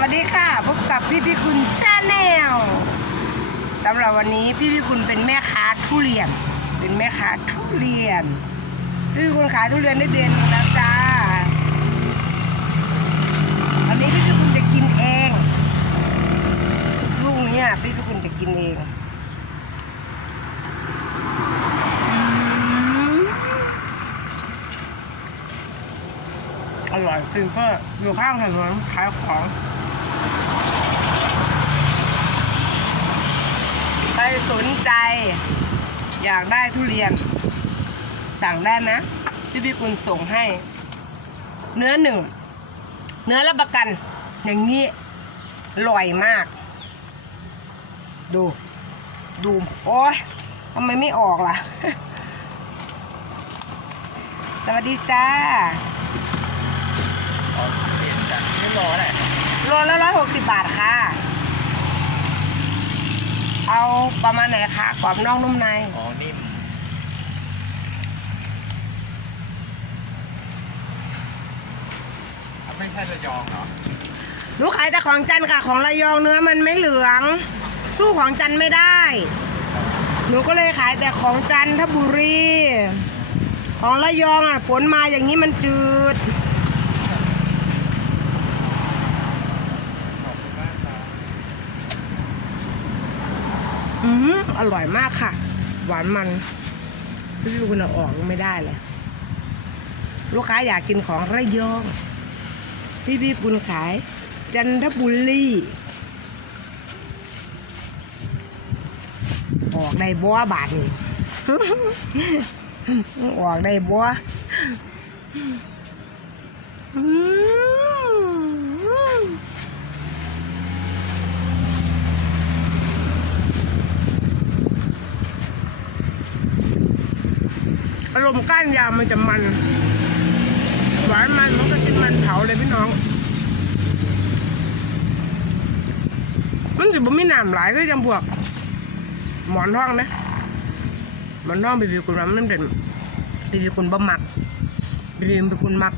วัสดีค่ะ พบกับพี่พี่คุณชาแนลสำหรับวันนี้พี่พี่คุณเป็นแม่ค้าทุเรียน เป็นแม่ค้าทุเรียน พี่พี่คุณขายทุเรียนได้เดือนนึงแล้วจ้าวันนี้พี่พี่คุณจะกินเองลูกเนี้พี่พี่คุณจะกินเองอร่อยฟิลเฟอร์อยู่ข้างถนนขายของ ใคร สนใจ อยากได้ทุเรียน สั่งได้นะพี่พี่คุณส่งให้ เนื้อหนึ่ง เนื้อรับประกัน อย่างนี้อร่อยมาก ดู ดู โอ้ยทำไมไม่ออกล่ะ สวัสดีจ้าอ๋อเปลี่ยนจากไม่รอแหละโลละร้อยหกสิบบาทค่ะ เอาประมาณไหนคะกรอบนอกนุ่มใน อ๋อนิ่มอะไม่ใช่ระยองเหรอหนูขายแต่ของจันทร์ค่ะของระยองเนื้อมันไม่เหลือง สู้ของจันทร์ไม่ได้ หนูก็เลยขายแต่ของจันทบุรี ของระยองอะฝนมาอย่างนี้มันจืด ขอบคุณมากครับ อืมอร่อยมากค่ะ หวานมันพี่พี่คุณอออกไม่ได้เลย ลูกค้าอยากกินของระยอง พี่พี่คุณขาย จันทบุรีออกได้บัวบาทนี่ออกได้บัวอืม อารมณ์ก้านยาวมันจะมัน หวานมันมันก็กินมันเผาเลยพี่น้อง มันจะบ่มีน้ำหลายก็ยังพวก หมอนทองนะหมอนทองบีบีคุณมันเป็นบีบีคุณบ่มักบีบีเป็นคุณมัก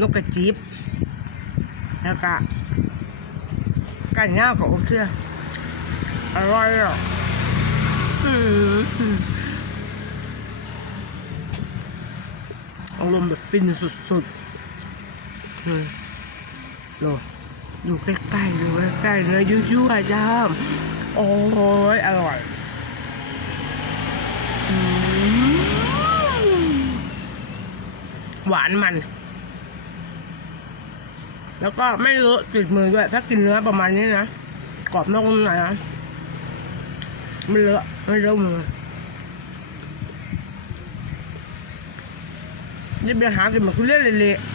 นกกระจีบแล้วก็ก้านยาวก็โอเคอร่อยอะอืม อารมณ์แบบฟินสุดๆอืมดูดูใกล้ๆดูใกล้ๆเนื้อยุ่ยๆจ้ามโอ้ยอร่อยหวานมัน แล้วก็ไม่เลอะติดมือด้วย ถ้ากินเนื้อประมาณนี้นะ กรอบนอกนุ่มในนะ ไม่เลอะ ไม่เลอะมือ นี่เป็นหากินมาคุณเล่นเละๆ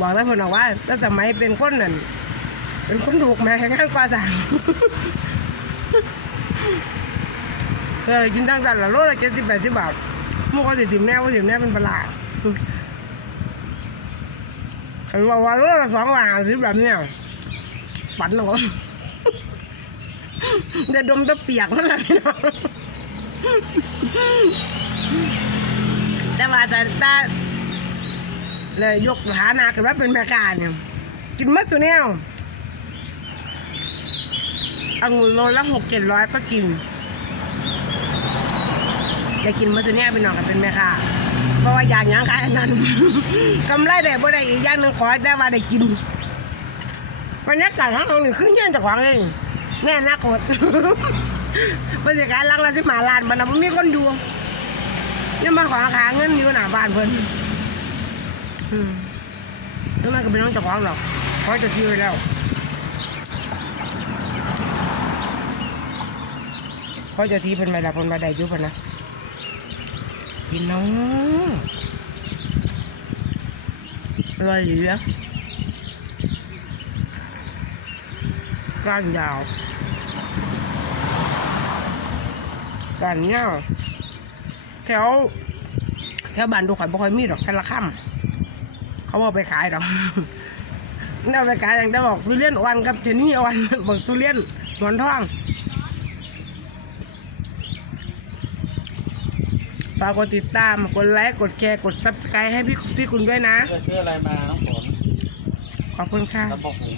บอกแล้วคนอกว่าถ้าสมัยเป็นคนนั่นเป็นคนถูกมาแข่งงานกว่าสั่งเออกินตั้งแต่ละโลละเจ็ดสิบแปดสิบบาทมันก็สิถิ่มแน่ว่าถิ่มแน่เป็นประหลาดเขาบอกว่าโลละสองบาทสิบแบบเนี้ยฝันหนูเดี๋ยวดมตะเปียกนั่นแหละพี่น้อง แต่ว่าแต่แต่เลยยกฐานะกันว่าเป็นแม่การเนี่ยกินมัสุเนลองุ่นโลละหกเจ็ดร้อยก็กินได้กินมัสุเนลไปหนอยกันเป็นแม่ค้าเพราะว่าอย่างยังขายอันนั้นกำไรได้บ่ได้อีกอย่างหนึ่งขอได้ว่าได้กินบรรยากาศข้างนอกนี่คือเงี้ยจากขวางเอง แน่นักโคตรบรรยากาศรักละสิบหมาลานมันนะมันมีคนดูยังมาขอขาเงินอยู่หน้าบ้านเพิ่นอืมทั้งนั้นก็เป็นน้องเจ้าของหรอกเขอจะที่ไว้แล้วขอจะทีเพิ่นไปแล้วเพิ่นมาได้ยุเพิ่นนะกินน้องอร่อยเหลือก้านยาว ก้านยาวแถวแถวบ้านดูข่อยบ่ค่อยมีหรอกแค่ละค่ำเขาบอกไปขายหรอกเอาไปขายอย่างแต่บอกทุเรียนอ่อนกับเจนี่อ่อนบอกทุเรียนหมอนทองฝากกดติดตาม กดไลค์ กดแชร์ กด subscribe ให้พี่พี่คุณด้วยนะ จะซื้ออะไรมาน้องฝนขอบคุณค่ะระบบหู